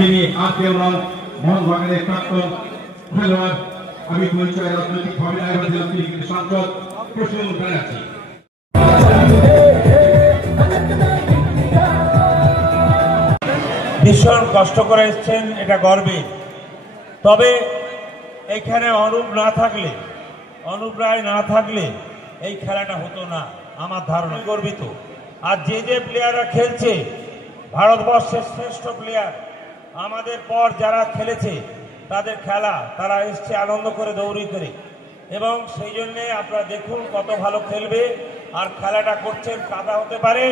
যিনি আজকে আমরা মোহনবাগানের প্রাক্তন খেলোয়াড় আমি পরিচয় রাজনৈতিকভাবে ক্রিকেট সাংসদ প্রসূন ব্যানার্জি। ভীষণ কষ্ট করে এসছেন, এটা গর্বের। তবে এখানে অনুপ রায় না থাকলে এই খেলাটা হতো না আমার ধারণা। গর্বিত। আর যে প্লেয়াররা খেলছে, ভারতবর্ষের শ্রেষ্ঠ প্লেয়ার, আমাদের পর যারা খেলেছে তাদের খেলা, তারা এসছে আনন্দ করে দৌড়ি করে, এবং সেই জন্যে আপনারা দেখুন কত ভালো খেলবে। আর খেলাটা করছেন, কাদা হতে পারে,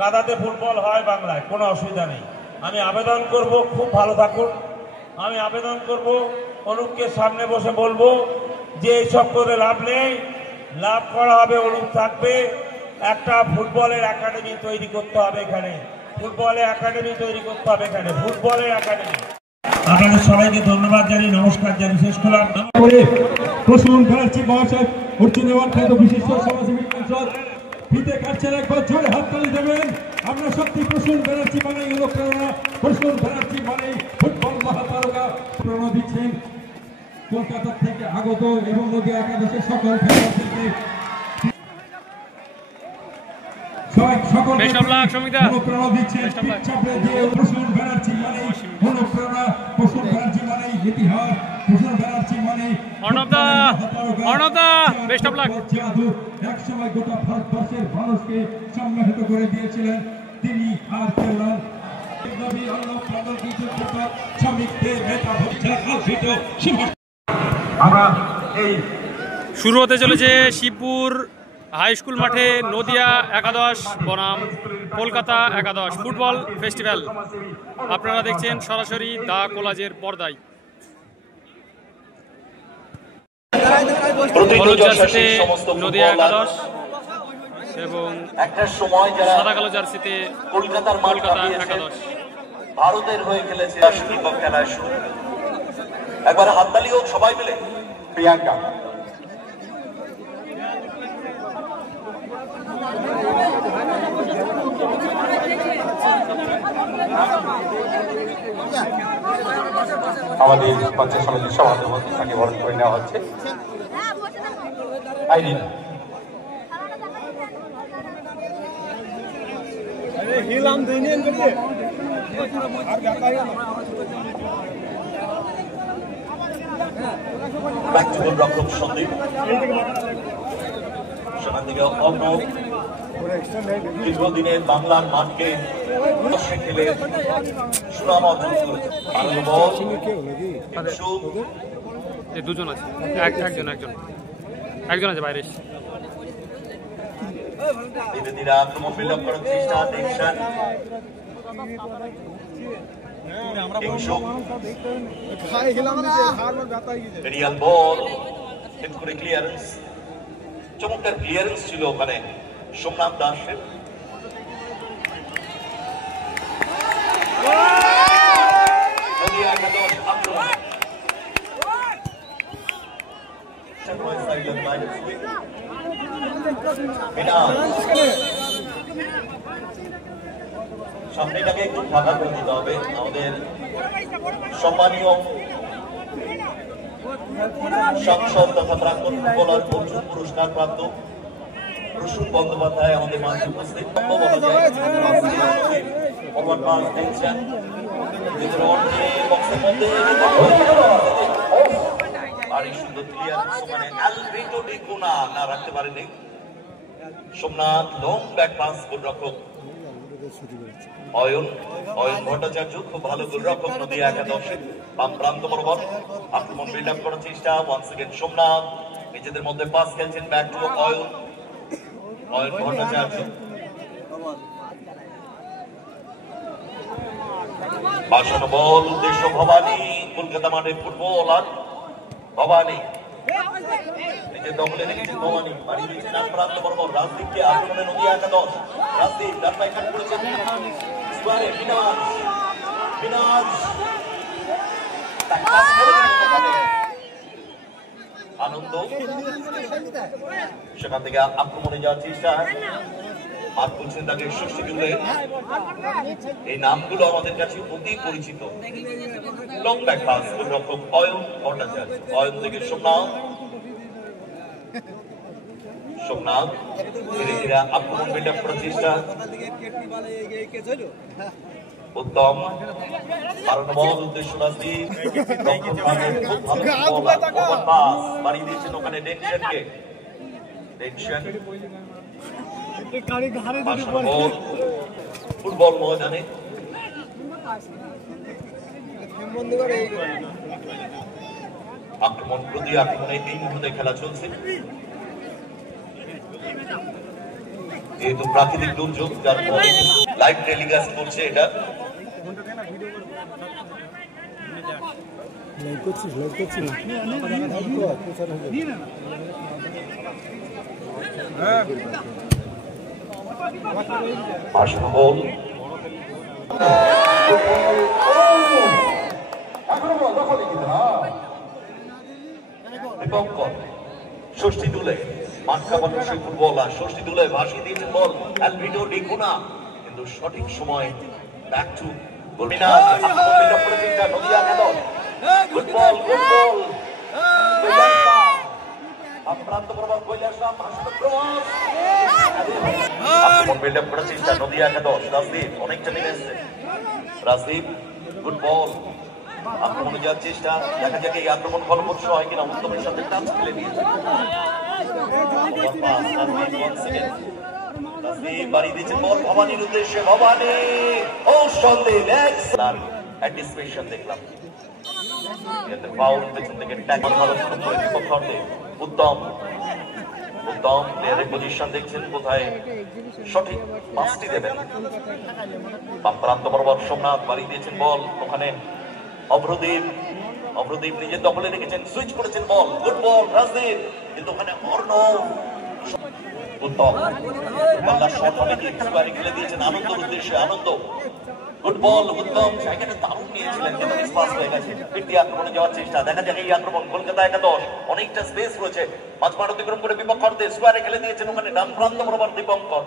কাদাতে ফুটবল হয় বাংলায়, কোনো অসুবিধা নেই। আমি আবেদন করব খুব ভালো থাকুন। আমি আবেদন করব অনুপকে সামনে বসে বলবো যে এইসব করে লাভ নেই, লাভ করা হবে অনুপ থাকবে। একটা ফুটবলের একাডেমি তৈরি করতে হবে এখানে, ফুটবলের একাডেমি তৈরি করতে হবে এখানে, ফুটবলের একাডেমি। আপনাদের সবাইকে ধন্যবাদ জানিয়ে নমস্কার জানিয়ে শেষ করলাম। প্রসূন ব্যানার্জি মহাশয় অর্জুন অ্যাওয়ার্ড খ্যাত বিশিষ্ট সমাজসেবী সাংসদ ফিতে কাটছেন, একবার জোরে হাততালি দেবেন। আমরা সত্যি প্রসূন ব্যানার্জি মানেই অনুপ্রেরণা, প্রসূন ব্যানার্জি মানেই ফুটবল মহাতারকা। প্রেরণা দিচ্ছেন কলকাতা থেকে আগত এবং নদীয়া একাদশের সকল খেলোয়াড়দেরকে। অনুপ্রেরণা দিচ্ছেন প্রসূন ব্যানার্জি মানেই অনুপ্রেরণা, প্রসূন ব্যানার্জি মানেই ইতিহাস, প্রসূন ব্যানার্জি মানেই একসময় গোটা ভারতবর্ষের মানুষকে সম্মানিত করে দিয়েছিলেন তিনি। আর খেললেন শুরু হতে চলেছে শিবপুর হাই স্কুল মাঠে নদিয়া একাদশ বনাম কলকাতা একাদশ ফুটবল ফেস্টিভ্যাল। আপনারা দেখছেন সরাসরি দা কোলাজের পর্দায়। হলুদ জার্সিতে নদিয়া একাদশ এবং সাদা কালো জার্সিতে কলকাতা একাদশ। ভারতের হয়ে খেলেছে খেলায় শুরু। একবার হাততালি হোক সবাই মিলে। প্রিয়াঙ্কা আমাদের পঞ্চায়েত সমিতির সভাপতি তাকে বরণ করে নেওয়া হচ্ছে। রক্ষক সন্দীপ সেখান থেকে অর্ণব দীর্ঘদিনের বাংলার মাঠকে খেলে সুনাম অর্জন করেছে। দুজন আছে, একজন আছে বাইরে। ধীরে ধীরে আক্রমণ বিলম্ব করার চেষ্টা দেখছেন রিয়াল বল হিট করে ক্লিয়ারেন্স, চমৎকার ক্লিয়ারেন্স ছিল ওখানে সোমনাথ দাসের। সামনেটাকে একটু ফাঁকা করে দিতে হবে। আমাদের সম্মানীয় সাংসদ তথা প্রাক্তন ফুটবলার অর্জুন পুরস্কার প্রাপ্ত প্রসূন বন্দ্যোপাধ্যায় আমাদের মাঝে উপস্থিত। না রাখতে পারেনি সোমনাথ। লং ব্যাক পাস গোলরক্ষক অয়ন ভট্টাচার্য খুব ভালো গোলরক্ষক নদিয়া একাদশে। বাম প্রান্ত বরাবর আক্রমণ বিল্ড আপ করার চেষ্টা। ওয়ান্স এগেন সোমনাথ নিজেদের মধ্যে পাস খেলছেন। Back to Ayan Bhattacharya. বাসানো বল উদ্দেশ্য ভবানী। কলকাতা মাঠে ফুটবলার ভবানী নিজের দখলে রেখেছেন। ভবানী বাড়ি দিয়েছেন ডান প্রান্ত বরাবর। রাজদীপকে আক্রমণে নদিয়া একাদশ। রাজদীপ ডান পায়ে কাট করেছেন। আনন্দ সেখান থেকে আক্রমণে যাওয়ার চেষ্টা। মাঠ করছেন তাকে ষষ্ঠী যুগে। এই নামগুলো আমাদের কাছে অতি পরিচিত। লং ব্যাক পাস গোলরক্ষক অয়ন ভট্টাচার্য, অয়ন থেকে সোমনাথ ধীরে ধীরে আক্রমণ বিল্ডাপ প্রচেষ্টা, উত্তম বল উদ্দেশ্য রাজদীপ বাড়িয়ে দিয়েছেন ওখানে টেনশনকে। টেনশন ফুটবল ময়দানে আক্রমণ প্রতি আক্রমণে এই মুহূর্তে খেলা চলছে। যেহেতু প্রাকৃতিক দুর্যোগ, যার ফলে লাইভ টেলিকাস্ট করছে এটা। বল ষষ্ঠী তুলে মাঠকা মানুষের ফুটবল আর ষষ্ঠী তুলে ভাসিয়ে দিয়েছেন বল অ্যালভিডো ডিকুনা, কিন্তু সঠিক সময় ব্যাক টু অনেকটা নেমেছে রাজদীপ। গুড বল, আক্রমণে যাওয়ার চেষ্টা, দেখা যাক এই আক্রমণ ফলপ্রসূ হয় কিনা। উত্তমের সাথে টাচ খেলে দিয়েছে, বাড়িয়ে দিয়েছেন বল ভবানীর উদ্দেশ্যে। ভবানী ও সন্দেহ দেখলাম ফাউল পেছন থেকে উত্তম উত্তম প্লেয়ারের পজিশন দেখছেন, কোথায় সঠিক পাসটি দেবেন। প্রান্ত বরাবর সোমনাথ বাড়িয়ে দিয়েছেন বল, ওখানে অভ্রদীপ নিজের দখলে রেখেছেন, সুইচ করেছেন বল। গুড বল রাজদীপ, কিন্তু ওখানে অর্ণব উত্তম খেলে দিয়েছেন আনন্দর উদ্দেশ্যে। আনন্দ গুড বল, উত্তম জায়গাটা দারুণ নিয়েছিলেন, কিন্তু মিসপাস হয়ে গেছে। ফিরতি আক্রমণে যাওয়ার চেষ্টা, দেখা যাক এই আক্রমণ। কলকাতা একাদশ অনেকটা স্পেস রয়েছে, মাঝ মাঠ অতিক্রম করে বিপক্ষে স্কোয়ারে খেলে দিয়েছেন, ওখানে ডান প্রান্ত বরাবর দীপঙ্কর।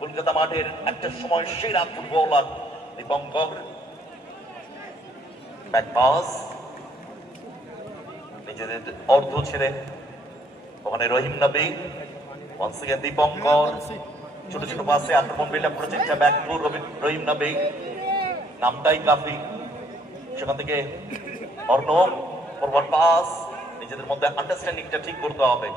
কলকাতা মাঠের একটা সময় সেরা ফুটবলার দীপঙ্কর। ব্যাক পাস নিজেদের অর্ধ ছেড়ে ওখানে রহিম নবী, once again দীপঙ্কর ছোট ছোট পাসে আক্রমণ বিল্ড আপ করেছেন। ব্যাক টু রহিম নবী, নামটাই কাফি। সেখান থেকে অর্ণব ফরওয়ার্ড পাস, নিজেদের মধ্যে আন্ডারস্ট্যান্ডিংটা ঠিক করতে হবে।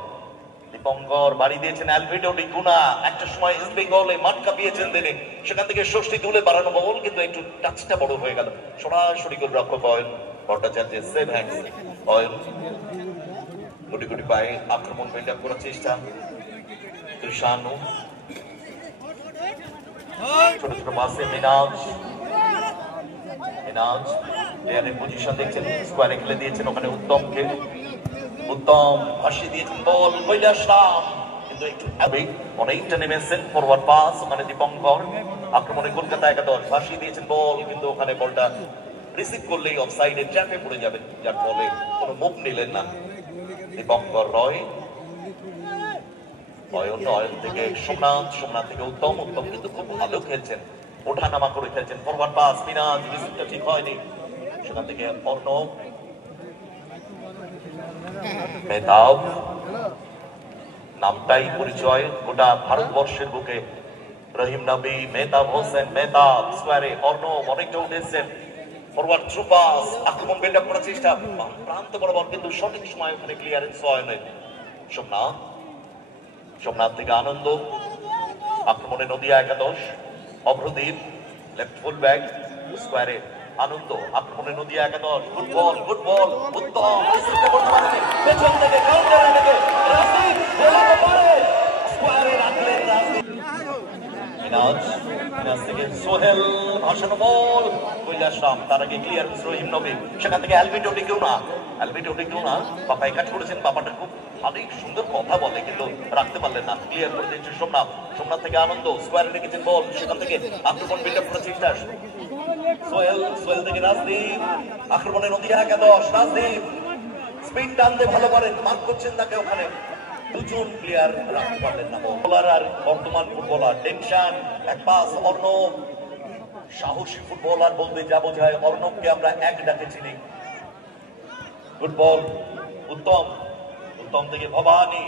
দীপঙ্কর বাড়ি দিয়েছেন অ্যালভিডো ডিকুনা, একটা সময় ইস্ট বেঙ্গলে মাঠ কাঁপিয়েছেন তিনি। সেখান থেকে ষষ্ঠী তুলে বাড়ানো বল, কিন্তু একটু টাচটা বড় হয়ে গেল। সরাসরি গোলরক্ষক অয়ন ভট্টাচার্যের সেভ হ্যান্ডস। অয়ন গুটি গুটি পায়ে আক্রমণ বিল্ড আপ করার চেষ্টা। কৃষাণু ছোট ছোট পাসে মিনাজ প্লেয়ারের পজিশন দেখছেন, স্কোয়ারে খেলে দিয়েছেন ওখানে উত্তমকে। উত্তম ভাসিয়ে দিয়েছেন বল কৈলাসরাম, কিন্তু একটু অনেকটা নেমেছেন। ফরওয়ার্ড পাস, ওখানে দীপঙ্কর। আক্রমণে কলকাতা একাদশ ভাসিয়ে দিয়েছেন বল, কিন্তু ওখানে বলটা রিসিভ করলেই অফসাইডে ট্র্যাপে পড়ে যাবেন, যার ফলে কোনো মুভ নিলেন না দীপঙ্কর রয়। অয়ন থেকে সোমনাথ থেকে উত্তম কিন্তু খুব ভালো খেলছেন, ওঠানামা করে খেলছেন। ফরওয়ার্ড পাস মিনাজ, রিসিভটা ঠিক হয়নি। সেখান থেকে অর্ণব, মেহতাব, নামটাই পরিচয় গোটা ভারতবর্ষের বুকে। রহিম নবী, মেহতাব হোসেন, মেহতাব স্কোয়ারে, অর্ণব অনেকটা উঠেছেন। ফরওয়ার্ড থ্রু পাস, আক্রমণ বিল্ড আপ করার চেষ্টা প্রান্ত বরাবর, কিন্তু সঠিক সময় ওখানে ক্লিয়ারেন্স হয়নি। সোমনাথ থেকে আনন্দ, আক্রমণে নদিয়া একাদশ। অভ্রদীপ লেফট ফুল ব্যাক, স্কোয়ারে আনন্দ, আক্রমণে নদিয়া একাদশ। গুড বল উত্তম, পেছন থেকে কাউন্টারে থেকে রাজদীপ গোলাতে পারে, স্কোয়ারে রাখলেন রাজদীপ। মিনাজ থেকে সোহেল ভাসানো বল কৈলাসরাম, তার আগে ক্লিয়ারেন্স রহিম নবী। সেখান থেকে অ্যালভিডো ডিকুনা পাপায় কাজ করেছেন। পাপাটা খুব ভালোই সুন্দর কথা বলে, কিন্তু রাখতে পারলেন না। ক্লিয়ার করে দিয়েছেন সোমনাথ থেকে আনন্দ, স্কোয়ারে রেখেছেন বল। সেখান থেকে আক্রমণ বিল্ড আপ করার চেষ্টা। সোহেল থেকে রাজদীপ, আক্রমণে নদিয়া একাদশ। রাজদীপ স্পিন টানতে ভালো পারেন, মার্ক করছেন তাকে ওখানে। দুজন প্লেয়ার রাখতে পারলেন না। ফুটবলার আর বর্তমান ফুটবলার টেনশন, এক পাস অর্ণব, সাহসী ফুটবলার বলতে যা বোঝায় অর্ণবকে আমরা এক ডাকে চিনি। ফুটবল উত্তম, উত্তম থেকে ভবানী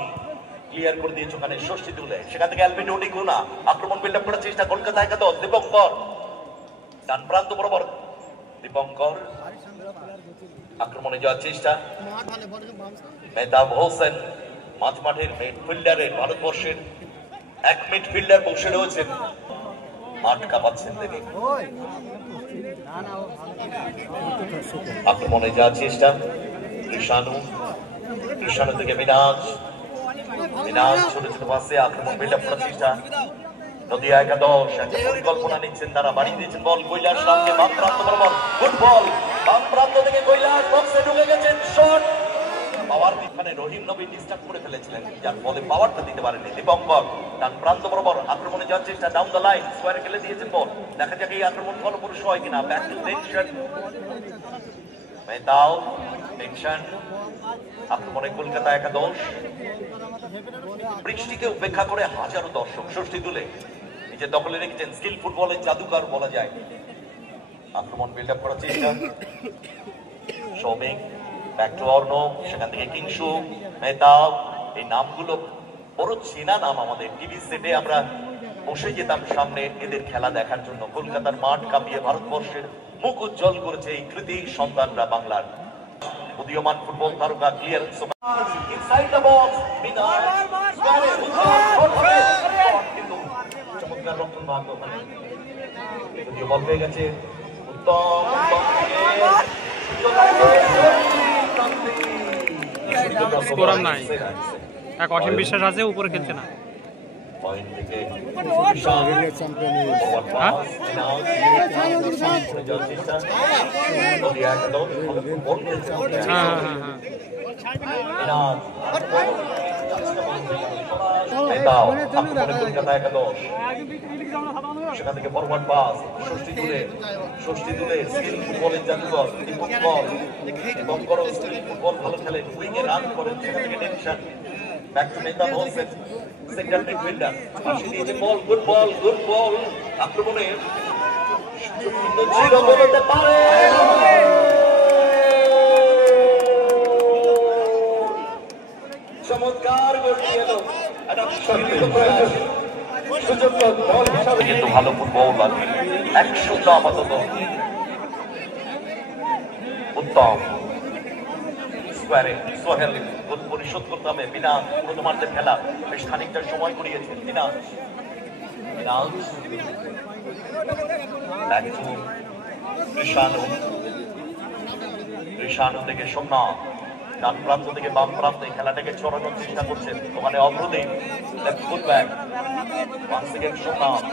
ক্লিয়ার করে দিয়েছে ওখানে ষষ্ঠী তুলে, সেখান থেকে অ্যালবিনো ডিগুনা আক্রমণ বিল্ড আপ করার চেষ্টা, কলকাতা একাদশ দীপঙ্কর ডান প্রান্ত বরাবর, দীপঙ্কর আক্রমণে যাওয়ার চেষ্টা, মেহতাব হোসেন মাঝ মাঠের মিডফিল্ডারের, ভারতবর্ষের এক মিডফিল্ডার বসে রয়েছেন, মাঠ কাঁপাচ্ছেন তিনি। আক্রমণে যাওয়ার চেষ্টা, কৃষাণু, কৃষাণু থেকে মিনাজ, মিনাজ ছোট ছোট পাশে আক্রমণ বিল্ড আপ করার চেষ্টা, নদিয়া একাদশ একটা পরিকল্পনা নিচ্ছেন তারা, বাড়ি দিয়েছেন বল কৈলাস সামনে বাম প্রান্ত বরাবর, ফুটবল বাম প্রান্ত থেকে কৈলাস বক্সে ঢুকে গেছেন, শট পাওয়ার এখানে রহিম নবী ডিস্টার্ব করে ফেলেছিলেন, যার ফলে পাওয়ারটা দিতে পারেনি। দীপঙ্কর ডান প্রান্ত বরাবর আক্রমণে যাওয়ার চেষ্টা, ডাউন দ্য লাইন স্কোয়ারে খেলে দিয়েছেন বল, দেখা যাক এই আক্রমণ ফলপ্রসূ হয় কিনা। Back to tension, Mehtab tension, আক্রমণে কলকাতা একাদশ, বৃষ্টিকে উপেক্ষা করে হাজারো দর্শক ষষ্ঠী তুলে নিজের দখলে রেখেছেন, স্কিল ফুটবলের জাদুকর বলা যায়। আক্রমণ বিল্ড আপ করার চেষ্টা, সৌমিক ব্যাক টু অর্ণব, সেখান থেকে কিংশু, মেহতাব, এই নামগুলো বড় চেনা নাম, আমাদের টিভি সেটে আমরা বসে যেতাম সামনে এদের খেলা দেখার জন্য। কলকাতার মাঠ কাঁপিয়ে ভারতবর্ষের মুখ উজ্জ্বল করেছে এই কৃতি সন্তানরা বাংলার। উদীয়মান ফুটবল তারকা ক্লিয়ার ইনসাইড দ্য বক্স, কিন্তু চমৎকার রক্ষণ ভাগ্য ওখানে যদিও বল পেয়ে গেছে, উত্তম স্কোরার নাই, এক অসীম বিশ্বাস আছে, উপরে খেলছে না। সেখান থেকে ফরওয়ার্ড পাস, ষষ্ঠী তুলে, ষষ্ঠী তুলে স্কিল ফুটবলের জাদুকর দীপঙ্কর, দীপঙ্কর স্কিল ফুটবল ভালো খেলেন, উইংয়ে রান করেন, সেখান থেকে tension, back to Mehtab Hossain centre midfielder, পাশে দিয়েছে বল, গুড বল, গুড বল, আক্রমণে জিরো বলতে পারে, চমৎকার গোল এলো, কিন্তু ভালো ফুটবল 1-0 আপাতত। উত্তম স্কোয়ারে সোহেল গোল পরিশোধ করতে হবে, বিনা প্রথমার্ধের খেলা বেশ খানিকটা সময় করিয়েছেন বিনা, কৃষাণু, কৃষাণু থেকে সোমনাথ ডান প্রান্ত থেকে বাম প্রান্তে খেলাটাকে ছড়ানোর চেষ্টা করছেন, ওখানে Agradeep left foot back, once again Somnath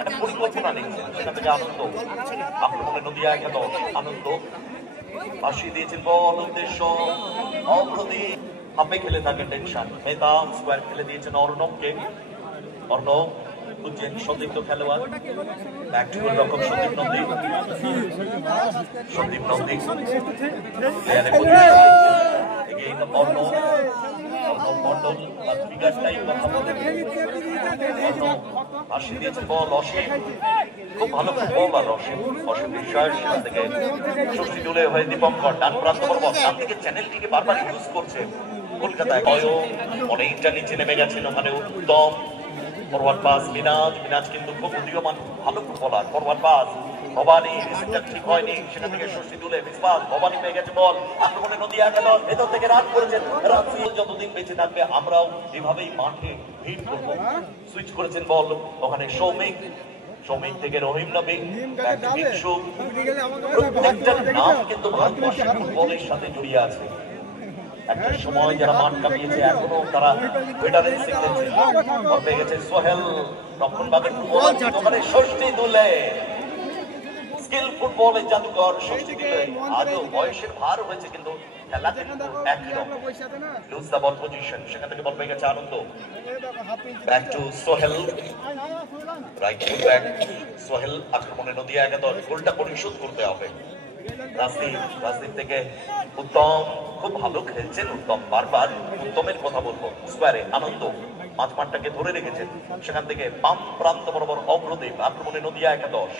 একটা পরিকল্পনা নিচ্ছেন, সেখান থেকে আনন্দ, আক্রমণে নদিয়া একাদশ, আনন্দ ভাসিয়ে দিয়েছেন বল, উদ্দেশ্য অগ্রদীপ, হাফে খেলে থাকে টেনশন, মেহতাব স্কোয়ার খেলে দিয়েছেন অর্ণবকে, অর্ণব উজ্জেন সন্দিগ্ধ খেলোয়াড়, ব্যাক টু রকম সন্দীপ নন্দী, সন্দীপ নন্দী প্লেয়ারের এগেইন অর্ণব, অর্ণব মন্ডল তার ফিগারটাই কথা বলে, অর্ণব ভাসিয়ে দিয়েছেন বল, অসীম খুব ভালো ফুটবলার অসীম, অসীম বিশ্বাস, সেখান থেকে ষষ্ঠী তুলে হয়ে দীপঙ্কর ডান প্রান্ত বরাবর, ডান থেকে চ্যানেলটিকে বারবার ইউজ করছে কলকাতায়, অনেকটা নিচে নেমে গেছেন, ওখানে উত্তম ফরওয়ার্ড পাস, মিনাজ, মিনাজ কিন্তু খুব উদীয়মান ভালো ফুটবলার, ফরওয়ার্ড পাস ভবানী, রিসিভটা ঠিক হয়নি, সেখান থেকে ষষ্ঠী তুলে মিসবাহ, ভবানী পেয়ে গেছে বল, আক্রমণে নদিয়া একাদশ ভেতর থেকে রান করেছেন, যতদিন বেঁচে থাকবে আমরাও এভাবেই মাঠে ভিড় করব, সুইচ করেছেন বল, ওখানে সৌমিক, সৌমিক থেকে রহিম নবী, প্রত্যেকটা নাম কিন্তু ভারতবর্ষের ফুটবলের সাথে জড়িয়ে আছে, একটা সময় যারা মাঠ কাঁপিয়েছে এখনো তারা ভেটারেন শিখতেছে, পেয়ে গেছে সোহেল, রক্ষণভাগের ফুটবল ষষ্ঠী তুলে, স্কিল ফুটবলের জাদুকর ষষ্ঠী তুলে, আজও বয়সের ভার হয়েছে কিন্তু খেলা কিন্তু একই রকম, লুজ দ্য বল পজিশন, সেখান থেকে বল পেয়ে গেছে Anand, back to Sohel, right foot back Sohel, আক্রমণে নদিয়া একাদশ, গোলটা পরিশোধ করতে হবে, রাজনীতি থেকে উত্তম খুব ভালো খেলছেন, উত্তম বারবার উত্তমের কথা বলবো। স্কোয়ারে আনন্দ মাঝমাঠটাকে ধরে রেখেছেন, সেখান থেকে বাম প্রান্ত বরাবর অগ্রদেব, আক্রমণে নদিয়া একাদশ।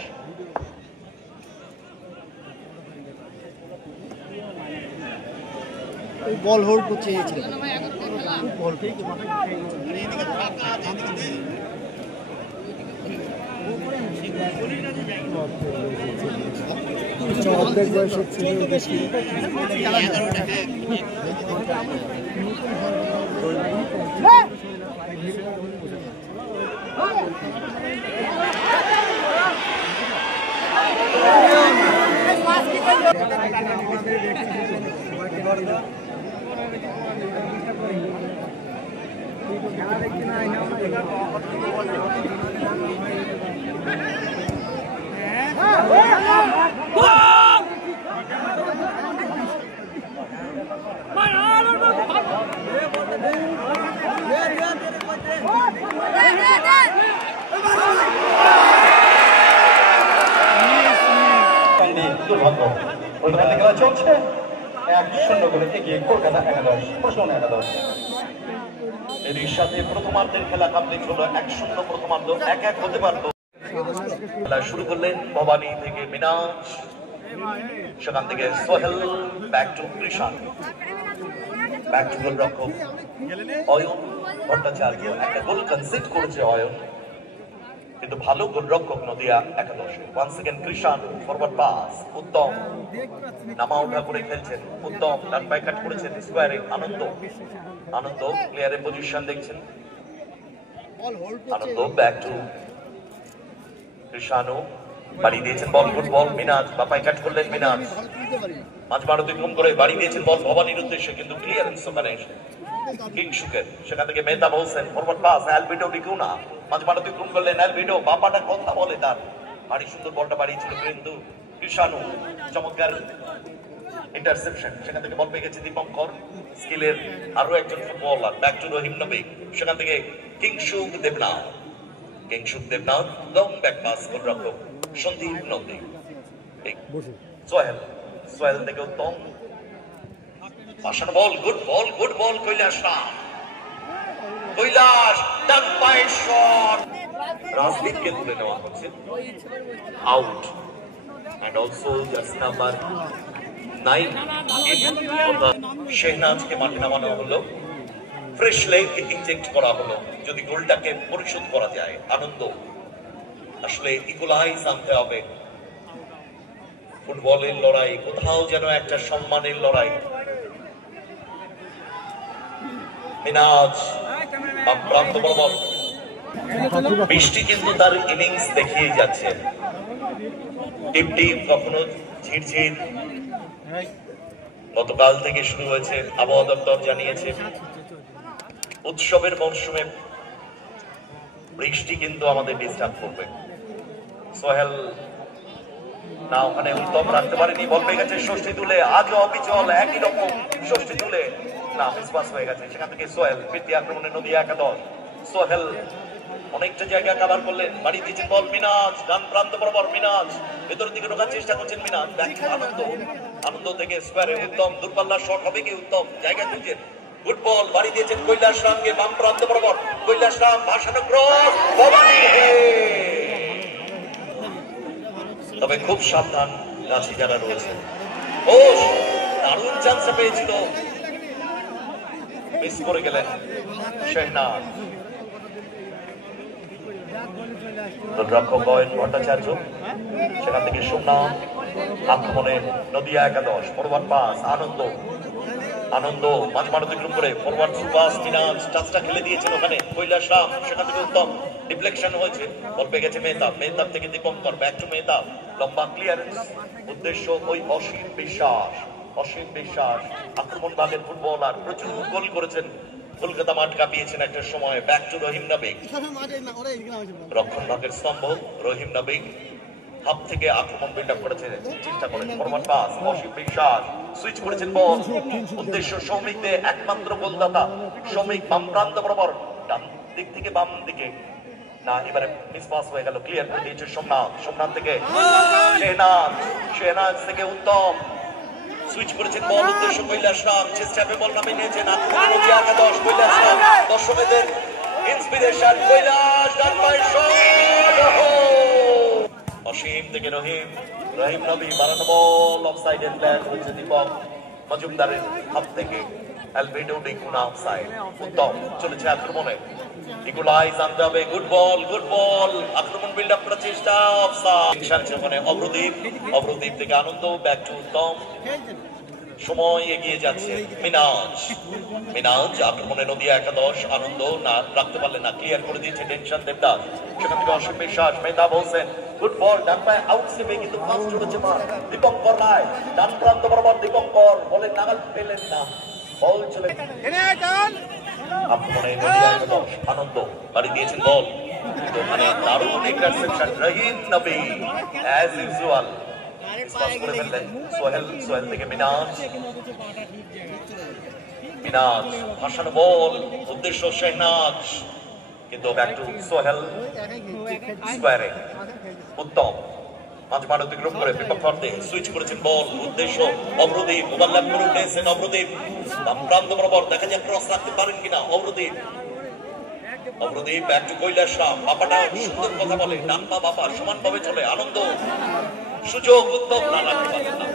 বল হোল্ড করছে অর্ধেক বয়সের ছেলে বেশি খেলা চলছে 1-0 করে এগিয়ে কলকাতা একাদশ, প্রশ্ন একাদশ। এর সাথে প্রথমার্ধের খেলা কমপ্লিট হলো 1-0, প্রথমার্ধ 1-1 হতে পারত। খেলা শুরু করলেন ভবানী থেকে মিনাজ, সেখান থেকে Sohel, back to Krishan, back to গোলরক্ষক অয়ন ভট্টাচার্য। একটা গোল কনসিড করেছে অয়ন, কিন্তু ভালো গোলরক্ষক নদিয়া একাদশ। ওয়ান্স সেকেন্ড কৃষাণ, ফরওয়ার্ড পাস উত্তম, নামা ওঠা করে খেলছেন উত্তম, ডান পায়ে কাট করেছেন স্কোয়ারে আনন্দ প্লেয়ারের পজিশন দেখছেন আনন্দ, ব্যাক টু কৃষাণু, বাড়িয়ে দিয়েছেন বল, গুড বল মিনাজ, বাপায় কাট করলেন মিনাজ, মাঝ মাঠ অতিক্রম করে বাড়িয়ে দিয়েছেন বল ভবানীর উদ্দেশ্যে, কিন্তু ক্লিয়ারেন্স ওখানে কিংসুকের, সেখান থেকে মেহতাব হোসেন, ফরওয়ার্ড পাস অ্যালবিডো ডিকুনা, মাঝ মাঠ অতিক্রম করলেন অ্যালবিডো, বাপাটা কথা বলে তার, ভারী সুন্দর বলটা বাড়িয়েছিল কিন্তু কৃষাণু, চমৎকার ইন্টারসেপশন, সেখান থেকে বল পেয়ে গেছে দীপঙ্কর, স্কিলের আরো একজন ফুটবলার, ব্যাক টু রহিম নবী, সেখান থেকে Kingshuk Debnath, long back pass গোলরক্ষক সন্দীপ নন্দী, সোহেল থেকে উত্তম, পাশানো বল, গুড বল কৈলাস ডান পায়ের শট, রাজদীপকে তুলে নেওয়া হচ্ছে out. and also just number 9 শেহনাজকে মাঠে নামানো হলো, ফ্রেশ লেগ ইনজেক্ট করা হলো, যদি গোলটাকে পরিশোধ করা যায়। আনন্দ আসলে ইকুয়ালাইজ আনতে হবে, ফুটবলের লড়াই কোথাও যেন একটা সম্মানের লড়াই। মিনাজ প্রান্ত বরাবর, বৃষ্টি কিন্তু তার ইনিংস দেখিয়ে যাচ্ছে, টিপ কখনো ঝিরঝির, গতকাল থেকে শুরু হয়েছে। আবহাওয়া দপ্তর জানিয়েছে উৎসবের মরশুমে বৃষ্টি কিন্তু আমাদের ডিস্টার্ব করবে। সোহেল না ওখানে উত্তম রাখতে পারেনি, বল পেয়ে গেছে ষষ্ঠী তুলে, আজও অবিচল একই রকম ষষ্ঠী তুলে, না মিসপাস হয়ে গেছে, সেখান থেকে সোহেল ফিরতি আক্রমণে নদিয়া একাদশ। সোহেল অনেকটা জায়গা কভার করলেন, বাড়িয়ে দিয়েছেন বল মিনাজ, ডান প্রান্ত বরাবর মিনাজ, ভেতরের দিকে ঢোকার চেষ্টা করছেন মিনাজ, আনন্দ থেকে স্কোয়ারে উত্তম, দূরপাল্লার শট হবে কি উত্তম, জায়গা খুঁজছেন, গুড বল বাড়িয়ে দিয়েছেন কৈলাস রামকে, বাম প্রান্ত বরাবর কৈলাস রাম, ভাসানো ক্রস, ভবানী, তবে খুব সাবধান গাছি যারা রয়েছে। ও দারুণ চান্স পেয়েছিল, মিস করে গেলেন শেহনাজ। গোলরক্ষক অয়ন ভট্টাচার্য, সেখান থেকে সোমনাথ, আক্রমণে নদিয়া একাদশ, ফরওয়ার্ড পাস আনন্দ মাঝ মাঠ অতিক্রম করে ফরওয়ার্ড পাস মিনাজ, টাচটা খেলে দিয়েছেন ওখানে কৈলাস রাম, সেখান থেকে উত্তম, ডিফ্লেকশন হয়েছে, বল পেয়ে গেছে মেহতাব থেকে দীপঙ্কর, ব্যাক টু মেহতাব, লম্বা ক্লিয়ারেন্স, উদ্দেশ্য ওই অসীম বিশ্বাস আক্রমণ ভাগের ফুটবলার, প্রচুর গোল করেছেন, কলকাতা মাঠ কাঁপিয়েছেন একটা সময়। ব্যাক টু রহিম নবী, রক্ষণ ভাগের স্তম্ভ রহিম নবী, হাফ থেকে আক্রমণ বিল্ড আপ করেছে, চেষ্টা করেন, ফরওয়ার্ড পাস অসীম বিশ্বাস, সুইচ করেছেন বল, উদ্দেশ্য সৌমিকদের একমাত্র গোলদাতা সৌমিক, বাম প্রান্ত বরাবর, ডান দিক থেকে বাম দিকে না, এবারে মিসপাস হয়ে গেল, ক্লিয়ার করে দিয়েছে সোমনাথ। সোমনাথ থেকে শেহনাজ থেকে উত্তম সুইচ করেছেন বল উদ্দেশ্য কৈলাস রাম, চেষ্টাপে বল নামে নিয়েছেন নদিয়া একাদশ। কৈলাস রাম দর্শকদের ইন্সপিরেশন, কৈলাস ডান পায়ের শট, অসীম থেকে রহিম নবী বাড়ানো বল, অফসাইডের প্লেয়ার হচ্ছে দীপক মজুমদারের হাত থেকে অ্যালবেডো ডিকুনা অফসাইড। উত্তম চলেছে আক্রমণে, ইকুলাইজ আনতে হবে, গুড বল, আক্রমণ বিল্ড আপ করার চেষ্টা, অফসাইড। ওখানে অভ্রদীপ থেকে আনন্দ, ব্যাক টু উত্তম, সময় এগিয়ে যাচ্ছে মিনাজ আক্রমণে নদিয়া একাদশ। আনন্দ না রাখতে পারলেন না, ক্লিয়ার করে দিয়েছে টেনশন দেবদাস। সেখান থেকে অসীম বিশ্বাস, মেহতাব হোসেন, গুড বল, ডান পায়ে আউট সেভে কিন্তু ফার্স্ট হচ্ছে দীপঙ্কর রায়, ডান প্রান্ত বরাবর দীপঙ্কর, বলের নাগাল পেলেন না, বল চলে আক্রমণে নদিয়া একাদশ। আনন্দ বাড়ি দিয়েছেন বল, ওখানে দারুণ ইন্টারসেপশন, রহিম নবী অ্যাজ ইউজুয়াল পাস করে ফেললেন সোহেল থেকে মিনাজ ভাসানো বল, উদ্দেশ্য শেহনাজ, কিন্তু ব্যাক টু সোহেল স্কোয়ারে। উত্তম মাঝ মাঠ অতিক্রম করে বিপক্ষে সুইচ করেছেন বল, উদ্দেশ্য অভ্রদীপ, ওভারল্যাপ করে উঠেছেন অভ্রদীপ, প্রান্ত বরাবর, দেখা যায় ক্রস রাখতে পারেন কিনা অভ্রদীপ ব্যাক টু কৈলাস রাম। বাপাটা সুন্দর কথা বলে, ডান পা বাপা সমানভাবে চলে। আনন্দ সুযোগ, উত্তম না রাখতে পারলেন না,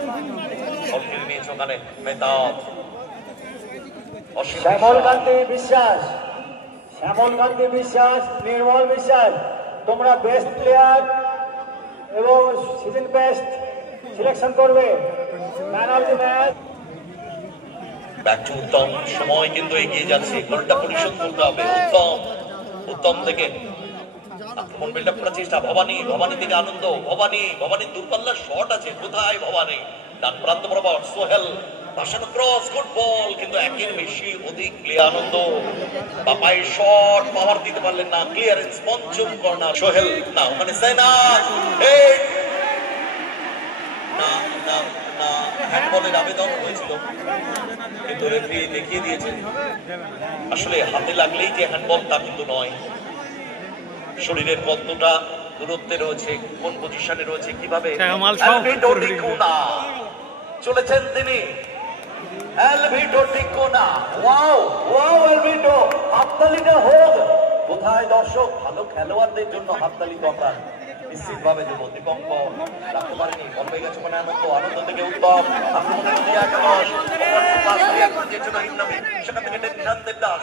বল কেড়ে নিয়েছে ওখানে মেহতাব। শ্যামলকান্তি বিশ্বাস, নির্মল বিশ্বাস, তোমরা বেস্ট প্লেয়ার এবং সিজন বেস্ট সিলেকশন করবে, man of the match. Back to Uttam, সময় কিন্তু এগিয়ে যাচ্ছে, গোলটা পরিশোধ করতে হবে। উত্তম থেকে আক্রমণ বিল্ড আপ করার চেষ্টা, ভবানী থেকে আনন্দ, ভবানীর দূরপাল্লার শট আছে, কোথায় ভবানী, ডান প্রান্ত বরাবর সোহেল, ভাসানো ক্রস, গুড বল, কিন্তু একের বেশি অধিক প্লেয়ার। আনন্দ বাপায়ের শট পাওয়ার দিতে পারলেন না, ক্লিয়ারেন্স পঞ্চম কর্নার, সোহেল না, ওখানে সেনাজ হ্যান্ডবলের আবেদন হয়েছিল, কিন্তু রেফারি দেখিয়ে দিয়েছেন আসলে হাতে লাগলেই যে হ্যান্ডবল তা কিন্তু নয়। শরীরের কতটা দূরত্বে রয়েছে, কোন পজিশনে রয়েছে, কিভাবে চলেছেন তিনি, অ্যালভিটো ডিকোনা। ওয়াও অ্যালভিটো, হাততালিটা হোক। কোথায় দর্শক, ভালো খেলোয়াড়দের জন্য হাততালি তো আমরা নিশ্চিত ভাবে দেবো। দীপঙ্কর রাখতে পারেনি, বল পেয়ে গেছে মানে আনন্দ থেকে উত্তম, আক্রমণে নদিয়া একাদশ, সেখান থেকে টেনশন দেবদাস,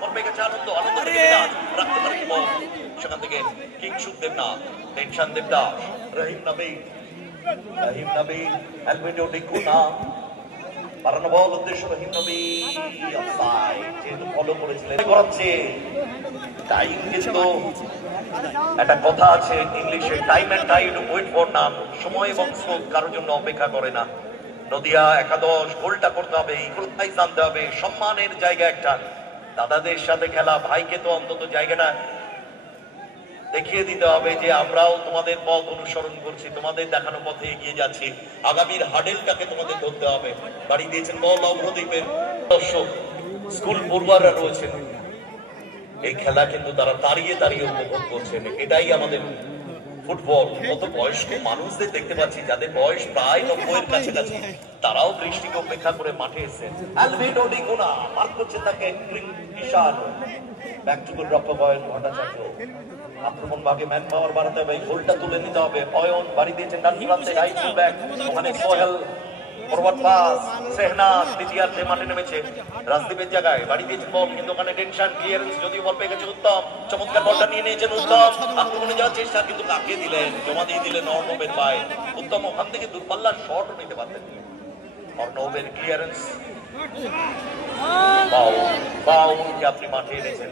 বল পেয়ে গেছে আনন্দ থেকে রাখতে পারেনি বল, সেখান থেকে কিংসুক দেবনাথ, টেনশন দেবদাস, রহিম নবী অ্যালভিটো ডিকোনা, বাড়ানো বল, উদ্দেশ্য রহিম নবী, অফসাইড, যেহেতু ফলো করেছিলেন করাচ্ছে টাইম। কিন্তু একটা কথা আছে ইংলিশে, time and tide wait for none, সময় এবং স্রোত কারোর জন্য অপেক্ষা করে না। নদিয়া একাদশ গোলটা করতে হবে, ইকুয়ালাইজ আনতে হবে, সম্মানের জায়গা একটা, দাদাদের সাথে খেলা, ভাইকে তো অন্তত জায়গাটা দেখিয়ে দিতে হবে যে আমরাও তোমাদের পথ অনুসরণ করছি, তোমাদের দেখানো পথে এগিয়ে যাচ্ছি, আগামীর হাডেলটাকে তোমাদের ধরতে হবে। বাড়ি দিয়েছেন বল অভ্রদীপের, দর্শক স্কুল পড়ুয়াররা রয়েছেন, এই খেলা কিন্তু তারা দাঁড়িয়ে উপভোগ করছেন। এটাই আমাদের ফুটবল। কত বয়স্ক মানুষদের দেখতে পাচ্ছি যাদের বয়স প্রায় 90-এর কাছাকাছি, তারাও বৃষ্টিকে উপেক্ষা করে মাঠে এসেছেন। অ্যালভিটো ডিকোনা মার্ক করছে তাকে, ঈশান ব্যাক টু গোল, রক্ষক ভট্টাচার্য, আক্রমণ ভাগে ম্যান পাওয়ার বাড়াতে হবে, গোলটা তুলে নিতে হবে। অয়ন বাড়ি দিয়েছেন ডান প্রান্তে, রাইট ফুল ব্যাক, ওখানে সোহেল, ফরওয়ার্ড পাস, শেহনাজ দ্বিতীয়ার্ধে মাঠে নেমেছে, রাজদীপের জায়গায় বাড়ি দিয়েছেন বল, কিন্তু ওখানে টেনশন, ক্লিয়ারেন্স, যদিও বল পেয়ে গেছে উত্তম, চমৎকার বলটা নিয়ে নিয়েছেন উত্তম, আক্রমণে যাওয়ার চেষ্টা, কিন্তু কাকে দিলেন, জমা দিয়ে দিলেন অর্ণবের পায়ে। উত্তম ওখান থেকে দূরপাল্লার শটও নিতে পারতেন, অর্ণবের ক্লিয়ারেন্স, বাউলকে আপনি মাঠে এনেছেন,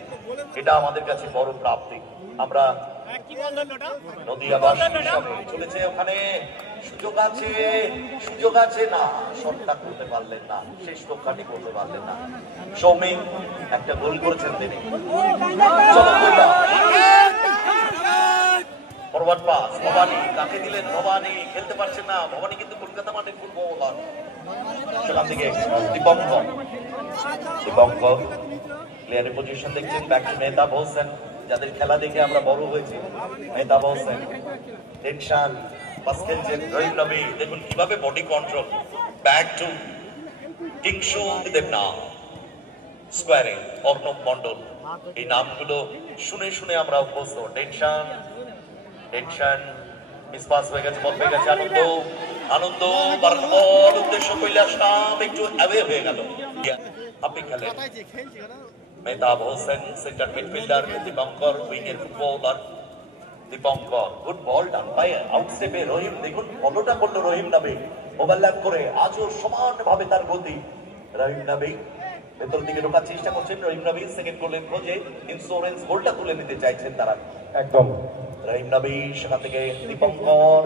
এটা আমাদের কাছে বড় প্রাপ্তি। আমরা নদিয়াবাসী হিসাবে চলেছে, ওখানে সুযোগ আছে না, শটটা করতে পারলেন না, শেষ রক্ষাটি করতে পারলেন না। সৌমিক একটা গোল করেছেন তিনি, ফরওয়ার্ড পাস, ভবানী কাকে দিলেন, ভবানী খেলতে পারছেন না, ভবানী কিন্তু কলকাতা মাঠে ফুটবলার, সেখান থেকে দীপঙ্কর প্লেয়ারের পজিশন দেখছেন, ব্যাক টু মেহতাব হোসেন, যাদের খেলা দেখে আমরা বড় হয়েছি, মেহতাব হোসেন, টেনশন, পাস খেলছেন রহিম নবী, দেখুন কিভাবে body control, back to Kingshu দেবনা, স্কোয়ারে অর্ণব মন্ডল, এই নামগুলো শুনে শুনে আমরা অভ্যস্ত। টেনশন, টেনশন, মিসপাস হয়ে গেছে, বল পেয়ে গেছে আনন্দ, আনন্দ বাড়ানো বল, উদ্দেশ্য কৈলাস নাম একটু অ্যাওয়ে হয়ে গেল। আপনি খেলেন মেহতাব হোসেন, সেন্টার মিডফিল্ডার, দীপঙ্কর উইংয়ের footballer, Dipankar good ball done by আউটস্টেপে রহিম, দেখুন ফলোটা করলো রহিম নাবি, ওভারল্যাপ করে আজও সমান ভাবে তার গতি। রহিম নাবি ভেতর দিকে ঢোকার চেষ্টা করছেন, রহিম নাবি সেকেন্ড গোলের খোঁজে ইন্স্যুরেন্স গোলটা তুলে নিতে চাইছেন তারা, একদম রহিম নাবি, সেখান থেকে দীপঙ্কর,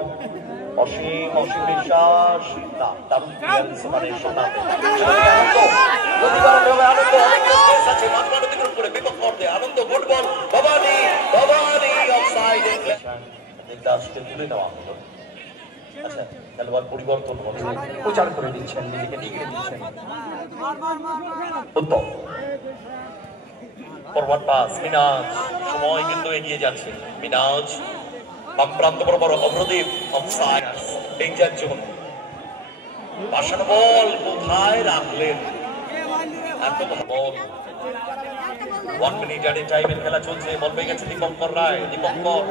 অসীম, অসীম বিশ্বাস, না দারুণ ক্লিয়ারেন্স মানে সোনা, Anand good ball, Bhabani, Bhabani offside, দাসকে তুলে নেওয়া হলো। আচ্ছা খেলোয়াড় পরিবর্তন হচ্ছে, প্রচার করে দিচ্ছেন, নিজেকে নিগড়ে দিচ্ছেন। উত্তম ফরওয়ার্ড পাস, মিনাজ, সময় কিন্তু এগিয়ে যাচ্ছে, মিনাজ বাম প্রান্ত বরাবর অভ্রদীপ, অফসাইড, ডেঞ্জার জোন, পাশানো বল কোথায় রাখলেন, একদম বল 1 মিনিট অ্যাডেড টাইমের খেলা চলছে, বল পেয়ে গেছে দীপঙ্কর রায়, দীপঙ্কর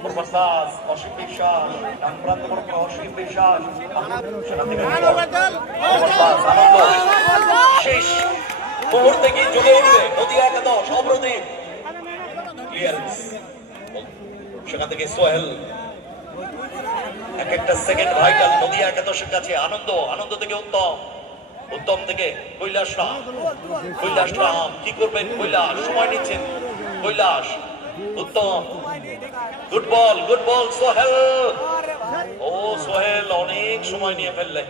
ফরওয়ার্ড পাস, অসীম বিশ্বাস, ডান প্রান্ত বরাবর অসীম বিশ্বাস, সেখান থেকে ফরওয়ার্ড পাস, আনন্দ, শেষ মুহূর্তে কি জ্বলে উঠবে নদিয়া একাদশ, অভ্রদীপ, ক্লিয়ারেন্স, সেখান থেকে সোহেল, এক একটা সেকেন্ড ভাইটাল নদিয়া একাদশের কাছে। আনন্দ, আনন্দ থেকে উত্তম, উত্তম থেকে কৈলাস রাম, কৈলাস রাম কি করবেন, কৈলাস সময় নিচ্ছেন, কৈলাস, উত্তম, গুড বল সোহেল, ও সোহেল অনেক সময় নিয়ে ফেললে,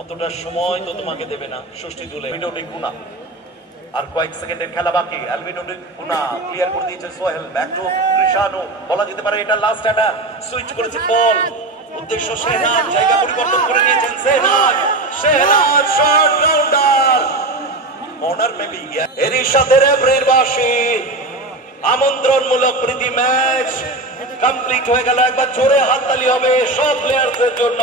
অতটা সময় তো তোমাকে দেবে না, ষষ্ঠী তুলে ভিডিওটি গুণা, আর কয়েক সেকেন্ডের খেলা বাকি, অ্যালবিনোডি গুণা ক্লিয়ার করে দিয়েছে সোহেল, ব্যাক টু কৃষাণু, বলা যেতে পারে এটা লাস্ট একটা সুইচ করেছে বল, উদ্দেশ্য শেহনাজ, জায়গা পরিবর্তন করে নিয়েছেন Shehnaz, Shehnaz short rounder, corner maybe, এরই সাথে রেফারির বাঁশি, আমন্ত্রণমূলক প্রীতি ম্যাচ কমপ্লিট হয়ে গেল। একবার জোরে হাততালি হবে সব প্লেয়ারদের জন্য।